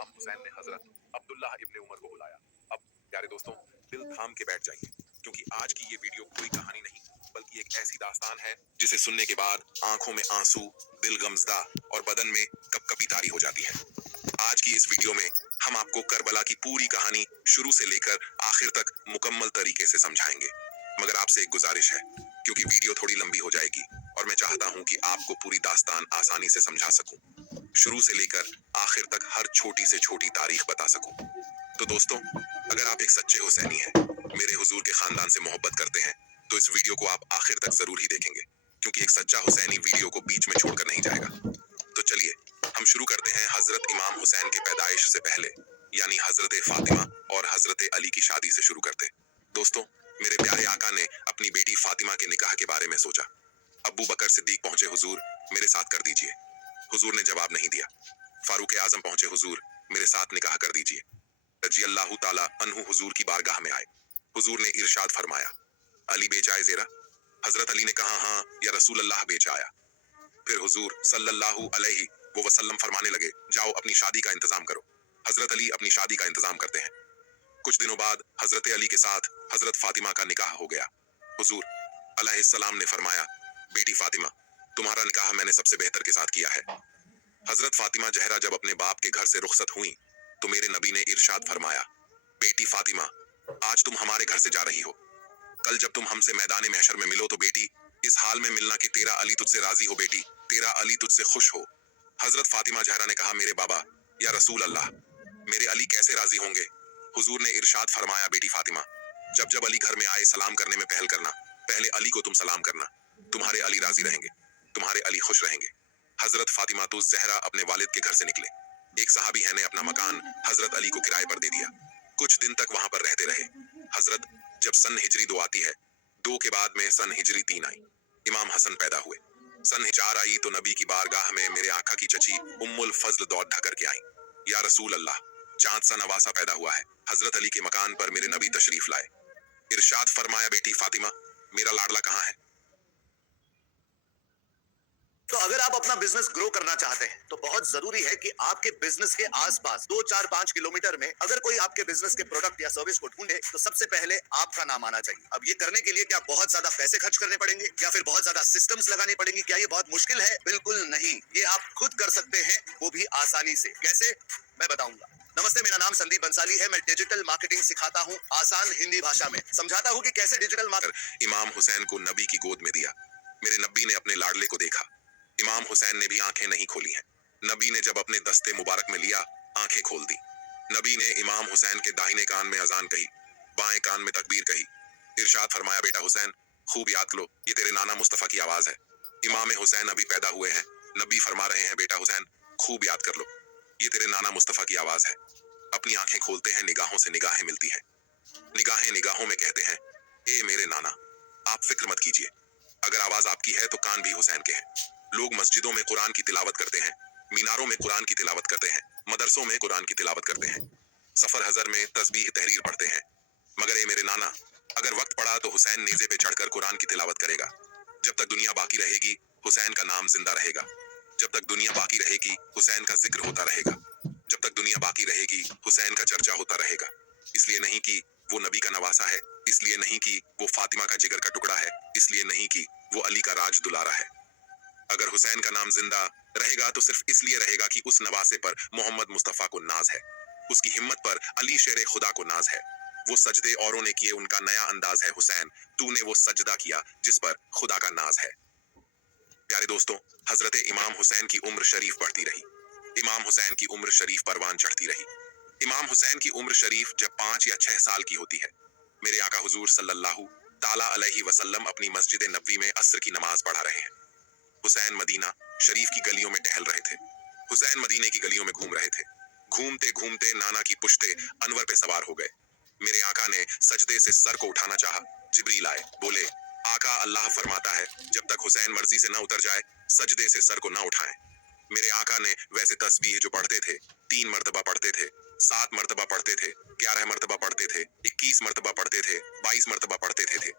इमाम हुसैन ने हजरत अब्दुल्लाह इब्ने उमर को बुलाया। अब प्यारे दोस्तों, दिल थाम के बैठ जाइए, क्योंकि आज की ये वीडियो कोई कहानी नहीं बल्कि एक ऐसी दास्तान है जिसे सुनने के बाद आंखों में आंसू, दिल गमजदा और बदन में कपकपी तारी हो जाती है। आज की इस वीडियो में हम आपको करबला की पूरी कहानी शुरू से लेकर आखिर तक मुकम्मल तरीके से समझाएंगे। मगर आपसे एक गुजारिश है, क्योंकि वीडियो थोड़ी लंबी हो जाएगी और मैं चाहता हूं कि आपको पूरी दास्तान आसानी से समझा सकूं, शुरू से लेकर आखिर तक हर छोटी से छोटी तारीख बता सकूं। तो दोस्तों, अगर आप एक सच्चे हुसैनी हैं, मेरे हुजूर के खानदान से मोहब्बत करते हैं, तो इस वीडियो को आप आखिर तक जरूर ही देखेंगे, क्योंकि एक सच्चा हुसैनी वीडियो को बीच में छोड़कर नहीं जाएगा। तो चलिए हम शुरू करते हैं हजरत इमाम हुसैन की पैदाइश से पहले, यानी हजरत फातिमा और हजरत अली की शादी से शुरू करते। दोस्तों, मेरे प्यारे आका ने अपनी बेटी फातिमा के निकाह के बारे में सोचा। अब्बू बकर सिद्दीक पहुंचे, हुजूर मेरे साथ कर दीजिए। हुजूर ने जवाब नहीं दिया। फारूक आजम पहुंचे, हुजूर मेरे साथ निकाह कर दीजिए। रजी अल्लाह ताला अन्हु हुजूर की बारगाह में आए। हुजूर ने इरशाद फरमाया, अली बेच आए ज़ेरा? हजरत अली ने कहा, हाँ या रसूल अल्लाह बेच आया। फिर हुजूर सल्लल्लाहु अलैहि वसल्लम फरमाने लगे, जाओ अपनी शादी का इंतजाम करो। हजरत अली अपनी शादी का इंतजाम करते हैं। कुछ दिनों बाद हजरत अली के साथ हजरत फातिमा का निकाह हो गया। हुजूर अलैहिस्सलाम ने फरमाया, बेटी फातिमा, तुम्हारा निकाह मैंने सबसे बेहतर के साथ किया है। हजरत फातिमा जहरा जब अपने बाप के घर से रुखसत हुई तो मेरे नबी ने इरशाद फरमाया, बेटी फातिमा, आज तुम हमारे घर से जा रही हो। कल जब तुम हमसे मैदान महशर में मिलो तो बेटी, इस हाल में मिलना कि तेरा अली तुझसे राजी हो। बेटी, तेरा अली तुझसे खुश हो। हजरत फातिमा जहरा ने कहा, मेरे बाबा या रसूल अल्लाह, मेरे अली कैसे राजी होंगे? हुजूर ने इरशाद फरमाया, बेटी फातिमा, जब जब अली घर में आए सलाम करने में पहल करना, पहले अली को तुम सलाम करना। तुम्हारे अली राजी रहेंगे, तुम्हारे अली खुश रहेंगे। हजरत फातिमा तो जहरा अपने वालिद के घर से निकले। एक सहाबी है ने अपना मकान हजरत अली को किराए पर दे दिया। कुछ दिन तक वहां पर रहते रहे। हजरत जब सन हिजरी 2 आती है, 2 के बाद में सन हिजरी 3 आई, इमाम हसन पैदा हुए। सन 4 आई तो नबी की बारगाह में मेरे आका की चची उम्मुल फजल दौड़ ढकर के आई, या रसूल अल्लाह, चांद सा नवासा पैदा हुआ है। हजरत अली के मकान पर मेरे नबी तशरीफ लाए। इरशाद फरमाया, बेटी फातिमा, मेरा लाडला कहाँ है? तो अगर आप अपना बिजनेस ग्रो करना चाहते हैं तो बहुत जरूरी है कि आपके बिजनेस के आसपास 2, 4, 5 किलोमीटर में अगर कोई आपके बिजनेस के प्रोडक्ट या सर्विस को ढूंढे तो सबसे पहले आपका नाम आना चाहिए। अब ये करने के लिए क्या बहुत ज्यादा पैसे खर्च करने पड़ेंगे या फिर बहुत ज्यादा सिस्टम्स लगानी पड़ेंगी? क्या ये बहुत मुश्किल है? बिल्कुल नहीं, ये आप खुद कर सकते हैं, वो भी आसानी से। कैसे? मैं बताऊंगा। नमस्ते, मेरा नाम संदीप बंसाली है। मैं डिजिटल मार्केटिंग सिखाता हूँ आसान हिंदी भाषा में। समझाता हूँ कि कैसे डिजिटल मार्केटिंग। इमाम हुसैन को नबी की गोद में दिया। मेरे नबी ने अपने लाडले को देखा। इमाम हुसैन ने भी आंखें नहीं खोली हैं। नबी ने जब अपने दस्ते मुबारक में लिया, आंखें खोल दी। नबी ने इमाम हुसैन के दाहिने कान में अजान कही, बाएं कान में तकबीर कही। इरशाद फरमाया, बेटा हुसैन, खूब याद लो, ये तेरे नाना मुस्तफा की आवाज है। इमाम हुसैन अभी पैदा हुए हैं। नबी फरमा रहे हैं, बेटा हुसैन, खूब याद कर लो, ये तेरे नाना मुस्तफा की आवाज है। अपनी आंखें खोलते हैं, निगाहों से निगाहें मिलती है। निगाहें निगाहों में कहते हैं, ए मेरे नाना, आप फिक्र मत कीजिए, अगर आवाज आपकी है तो कान भी हुसैन के हैं। लोग मस्जिदों में कुरान की तिलावत करते हैं, मीनारों में कुरान की तिलावत करते हैं, मदरसों में कुरान की तिलावत करते हैं, सफर हजर में तस्बीह तहरीर पढ़ते हैं। मगर ए मेरे नाना, अगर वक्त पड़ा तो हुसैन नेज़े पे चढ़कर कुरान की तिलावत करेगा। जब तक दुनिया बाकी रहेगी, हुसैन का नाम जिंदा रहेगा। जब तक दुनिया बाकी रहेगी, हुसैन का जिक्र होता रहेगा। जब तक दुनिया बाकी रहेगी, हुसैन का चर्चा होता रहेगा। इसलिए नहीं कि वो नबी का नवासा है, इसलिए नहीं कि वो फातिमा का जिगर का टुकड़ा है, इसलिए नहीं कि वो अली का राज दुलारा है। अगर हुसैन का नाम जिंदा रहेगा तो सिर्फ इसलिए रहेगा कि उस नवासे पर मोहम्मद मुस्तफा को नाज है, उसकी हिम्मत पर अली शेर खुदा को नाज है। वो सजदे औरों ने किए, उनका नया अंदाज है हुसैन, तूने वो सजदा किया जिस पर खुदा का नाज है। प्यारे दोस्तों, हजरत इमाम हुसैन की उम्र शरीफ बढ़ती रही। इमाम हुसैन की उम्र शरीफ परवान चढ़ती रही। इमाम हुसैन की उम्र शरीफ जब 5 या 6 साल की होती है, मेरे आका हुजूर सल्लल्लाहु ताला अलैहि वसल्लम अपनी मस्जिद नबवी में असर की नमाज पढ़ा रहे हैं। हुसैन मदीना शरीफ की गलियों में टहल रहे थे। हुसैन मदीने की गलियों में घूम रहे थे। घूमते घूमते नाना की पुश्ते अनवर पे सवार हो गए। मेरे आका ने सजदे से सर को उठाना चाहा। जिब्रील आए, बोले, आका अल्लाह फरमाता है, जब तक हुसैन मर्जी से न उतर जाए, सजदे से सर को न उठाएं। मेरे आका ने वैसे तस्बीह जो पढ़ते थे, 3 मर्तबा पढ़ते थे, 7 मर्तबा पढ़ते थे, 11 मर्तबा पढ़ते थे, 21 मर्तबा पढ़ते थे, 22 मर्तबा पढ़ते थे।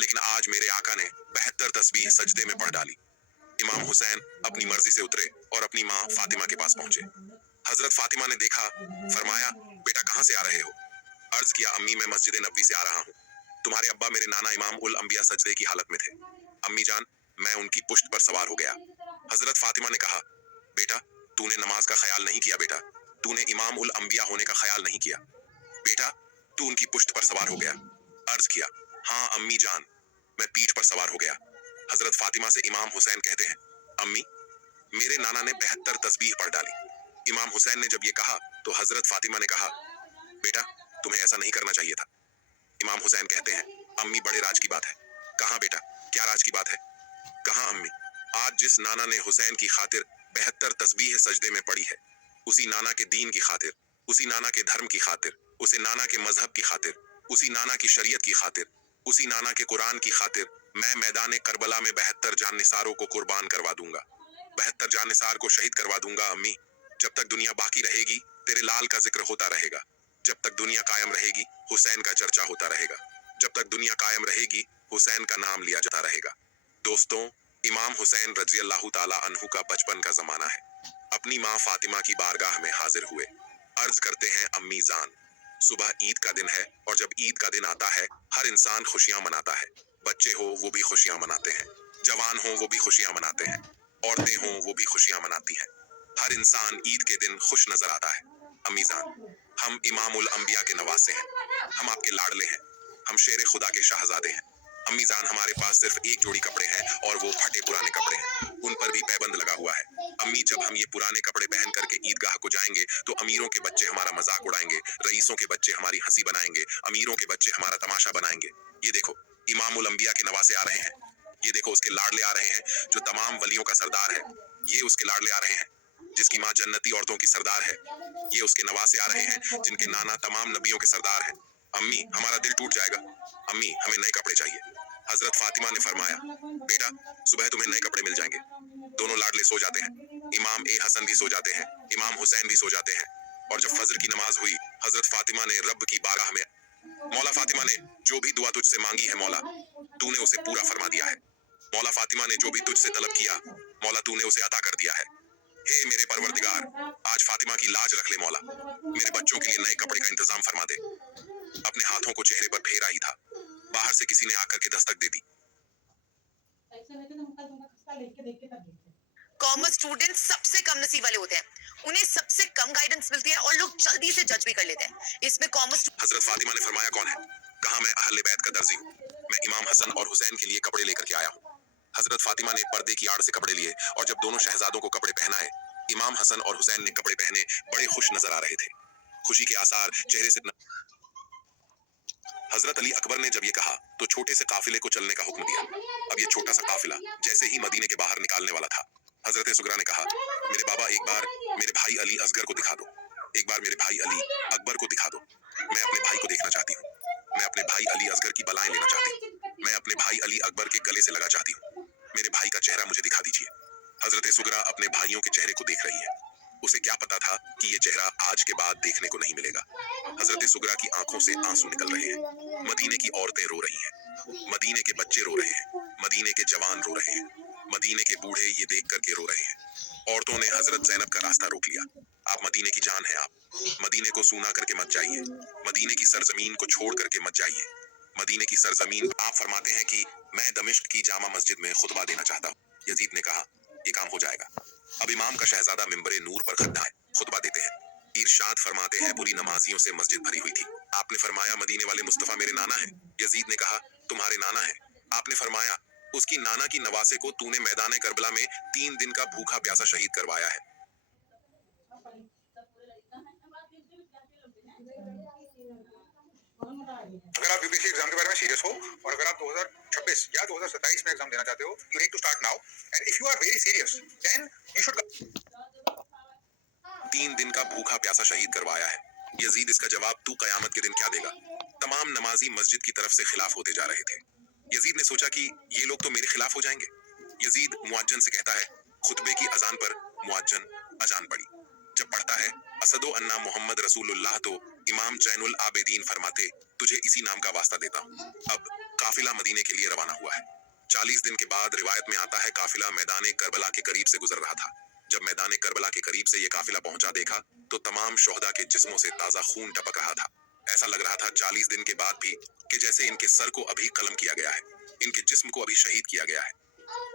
लेकिन आज मेरे आका ने 72 तस्बीह सजदे में पढ़ डाली। इमाम हुसैन अपनी मर्जी से उतरे और अपनी माँ फातिमा के पास पहुंचे। हजरत फातिमा ने देखा, फरमाया, बेटा कहाँ से आ रहे हो? अर्ज किया, अम्मी मैं मस्जिद नबवी से आ रहा हूँ। तुम्हारे अब्बा मेरे नाना इमाम उल अंबिया सजदे की हालत में थे। अम्मी जान, मैं उनकी पुश्त पर सवार हो गया। हजरत फातिमा ने कहा, बेटा तूने नमाज का ख्याल नहीं किया, बेटा तूने इमाम उल अंबिया होने का ख्याल नहीं किया, बेटा तू उनकी पुश्त पर सवार हो गया। अर्ज किया, हाँ अम्मी जान, मैं पीठ पर सवार हो गया। हजरत फातिमा से इमाम हुसैन कहते हैं, अम्मी मेरे नाना ने 72 तस्बीह पढ़ डाली। इमाम हुसैन ने जब ये कहा तो हजरत फातिमा ने कहा, बेटा तुम्हें ऐसा नहीं करना चाहिए था। इमाम हुसैन कहते हैं, अम्मी बड़े राज की बात है। कहाँ बेटा, क्या राज की बात है? कहाँ अम्मी, आज जिस नाना ने हुसैन की खातिर 72 तस्बीह सजदे में पढ़ी है, उसी नाना के दीन की खातिर, उसी नाना के धर्म की खातिर, उसी नाना के मजहब की खातिर, उसी नाना की शरीयत की खातिर, उसी नाना के कुरान की खातिर मैं मैदान करबला में 72 जाननिसारों को कुर्बान करवा दूंगा, 72 जाननिसार को शहीद करवा दूंगा। अम्मी जब तक दुनिया बाकी रहेगी तेरे लाल का जिक्र होता रहेगा, जब तक दुनिया कायम रहेगी हुसैन का चर्चा होता रहेगा, जब तक दुनिया कायम रहेगी हुसैन का नाम लिया जाता रहेगा। दोस्तों, इमाम हुसैन रजी अल्लाह ताला अन्हु का बचपन का जमाना है। अपनी माँ फातिमा की बारगाह में हाजिर हुए। अर्ज करते हैं, अम्मी जान, सुबह ईद का दिन है और जब ईद का दिन आता है हर इंसान खुशियां मनाता है। बच्चे हो वो भी खुशियां मनाते हैं, जवान हो वो भी खुशियां मनाते हैं, औरतें हो वो भी खुशियां मनाती हैं। हर इंसान ईद के दिन खुश नजर आता है। अम्मी जान, हम इमाम उल अंबिया के नवासे हैं, हम आपके लाडले हैं, हम शेर खुदा के शाहजादे हैं। अम्मी जान, हमारे पास सिर्फ एक जोड़ी कपड़े हैं और वो फटे पुराने कपड़े हैं, उन पर भी पैबंद लगा हुआ है। अम्मी जब हम ये पुराने कपड़े पहन करके ईदगाह को जाएंगे तो अमीरों के बच्चे हमारा मजाक उड़ाएंगे, रईसों के बच्चे हमारी हंसी बनाएंगे, अमीरों के बच्चे हमारा तमाशा बनाएंगे। ये देखो इमाम उल अंबिया के नवासे आ रहे हैं, ये देखो उसके लाडले आ रहे हैं जो तमाम वलियों का सरदार है, ये उसके लाडले आ रहे हैं जिसकी माँ जन्नती औरतों की सरदार है, ये उसके नवासे आ रहे हैं जिनके नाना तमाम नबियों के सरदार हैं। अम्मी हमारा दिल टूट जाएगा, अम्मी हमें नए कपड़े चाहिए। हजरत फातिमा ने फरमाया, बेटा सुबह तुम्हें नए कपड़े मिल जाएंगे। दोनों लाडले सो जाते हैं, इमाम ए हसन भी सो जाते हैं, इमाम हुसैन भी सो जाते हैं। और जब फजर की नमाज हुई हजरत फातिमा ने रब की बारगाह में, मौला फातिमा ने जो भी दुआ तुझसे मांगी है मौला तूने उसे पूरा फरमा दिया है। मौला फातिमा ने जो भी तुझसे तलब किया मौला तूने उसे अता कर दिया है। हे मेरे परवरदिगार, आज फातिमा की लाज रख ले मौला, मेरे बच्चों के लिए नए कपड़े का इंतजाम फरमा दे। अपने हाथों को चेहरे पर फेरा ही था, बाहर से किसी ने आकर के दस्तक दे दी। कॉमर्स स्टूडेंट सबसे कम नसीब वाले होते हैं, उन्हें सबसे कम गाइडेंस मिलती है और लोग जल्दी से जज भी कर लेते हैं। इसमें कॉमर्स हजरत फातिमा ने फरमाया, कौन है? कहा, मैं अहले बैत का दर्जी हूँ, मैं इमाम हसन और हुसैन के लिए कपड़े लेकर के आया हूँ। हजरत फातिमा ने पर्दे की आड़ से कपड़े लिए और जब दोनों शहजादों को कपड़े पहनाए, इमाम हसन और हुसैन ने कपड़े पहने बड़े खुश नजर आ रहे थे, खुशी के आसार चेहरे से हजरत अली अकबर ने जब ये कहा तो छोटे से काफिले को चलने का हुक्म दिया। अब ये छोटा सा काफिला जैसे ही मदीने के बाहर निकालने वाला था, हजरत सुगरा ने कहा, मेरे बाबा एक बार मेरे भाई अली असगर को दिखा दो, एक बार मेरे भाई अली अकबर को दिखा दो, मैं अपने भाई को देखना चाहती हूँ, मैं अपने भाई अली असगर की बलाएं लेना चाहती हूँ, मैं अपने भाई अली अकबर के गले से लगा चाहती हूँ, मेरे भाई का चेहरा मुझे दिखा दीजिए। हजरत सुगरा अपने भाइयों के चेहरे को देख रही है, उसे क्या पता था कि ये चेहरा आज के बाद देखने को नहीं मिलेगा। हजरत सुगरा की आंखों से आंसू निकल रहे हैं, मदीने की औरतें रो रही हैं, मदीने के बच्चे रो रहे हैं, मदीने के जवान रो रहे हैं, मदीने के बूढ़े ये देख करके रो रहे हैं। औरतों ने हजरत जैनब का रास्ता रोक लिया, आप मदीने की जान हैं, आप मदीने को सूना करके मत जाइए, मदीने की सरजमीन को छोड़ करके मत जाइए, मदीने की सरजमीन। आप फरमाते हैं कि मैं दमिश्क की जामा मस्जिद में खुतबा देना चाहता हूँ। यजीद ने कहा, ये काम हो जाएगा। अब इमाम का शहजादा मिंबरे नूर पर खड़ा है, खुतबा देते हैं। इरशाद फरमाते हैं, पूरी नमाजियों से मस्जिद भरी हुई थी। आपने फरमाया, मदीने वाले मुस्तफा मेरे नाना हैं। यजीद ने कहा, तुम्हारे नाना हैं? आपने फरमाया, उसकी नाना की नवासे को तूने मैदान करबला में 3 दिन का भूखा प्यासा शहीद करवाया है। अगर आप यूपीएससी एग्जाम के बारे में सीरियस हो और अगर आप 2026 या 2027 में एग्जाम देना चाहते हो, you need to start now, and if you are very serious then you should. 3 दिन का भूखा प्यासा शहीद करवाया है। यजीद इसका जवाब तू कयामत के दिन क्या देगा? तमाम नमाजी मस्जिद की तरफ से खिलाफ होते जा रहे थे। यजीद ने सोचा कि ये लोग तो मेरे खिलाफ हो जाएंगे। यजीद मुअज्जन से कहता है, खुतबे की अजान पर मुअज्जन अजान पड़ी। जब पढ़ता है असदो अन्ना मोहम्मद रसूलुल्लाह तो इमाम जैनुल आबेदीन फरमाते, तुझे इसी नाम का वास्ता देता हूँ। अब काफिला मदीने के लिए रवाना हुआ है। 40 दिन के बाद रिवायत में आता है काफिला मैदान करबला के करीब से गुजर रहा था। जब मैदान करबला के करीब से ये काफिला पहुंचा देखा तो तमाम शोहदा के जिस्मों से ताजा खून टपक रहा था। ऐसा लग रहा था 40 दिन के बाद भी कि जैसे इनके सर को अभी कलम किया गया है, इनके जिस्म को अभी शहीद किया गया है।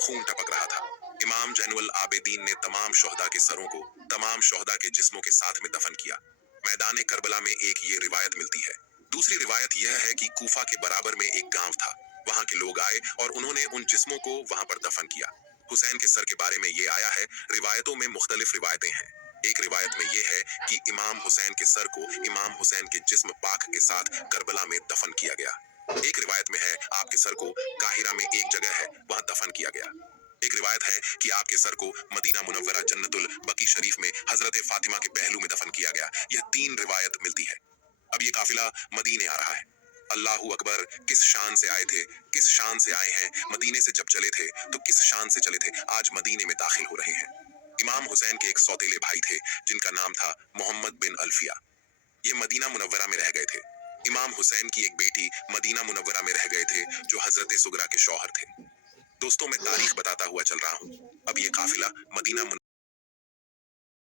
खून टपक रहा था। इमाम जैनुल आबिदीन ने तमाम शोहदा के सरों को तमाम शोहदा के जिस्मों के साथ में दफन किया। मैदान करबला में एक ये रिवायत मिलती है। दूसरी रिवायत यह है कि कूफा के बराबर में एक गांव था, वहां के लोग आए और उन्होंने उन जिस्मों को वहां पर दफन किया। हुसैन के सर के बारे में ये आया है, रिवायतों में मुख्तलिफ रिवायतें हैं। एक रिवायत में ये है कि इमाम हुसैन के सर को इमाम हुसैन के जिस्म पाक के साथ करबला में दफन किया गया। एक रिवायत में है आपके सर को काहिरा में एक जगह है वहां दफन किया गया। एक रिवायत है कि आपके सर को मदीना मुनव्वरा जन्नतुल बकी शरीफ में हजरत फातिमा के पहलू में दफन किया गया। यह 3 रिवायत मिलती है। अब ये काफिला मदीने आ रहा है। अल्लाहू अकबर, किस शान से आए थे, किस शान से आए हैं। मदीने से जब चले थे तो किस शान से चले थे, आज मदीने में दाखिल हो रहे हैं। इमाम हुसैन के एक सौतेले भाई थे जिनका नाम था मोहम्मद बिन अल्फिया। ये मदीना मुनव्वरा में रह गए थे। इमाम हुसैन की एक बेटी मदीना मुनव्वरा में रह गए थे जो हजरत सुगरा के शौहर थे। दोस्तों, मैं तारीख बताता हुआ चल रहा हूँ। अब ये काफिला मदीना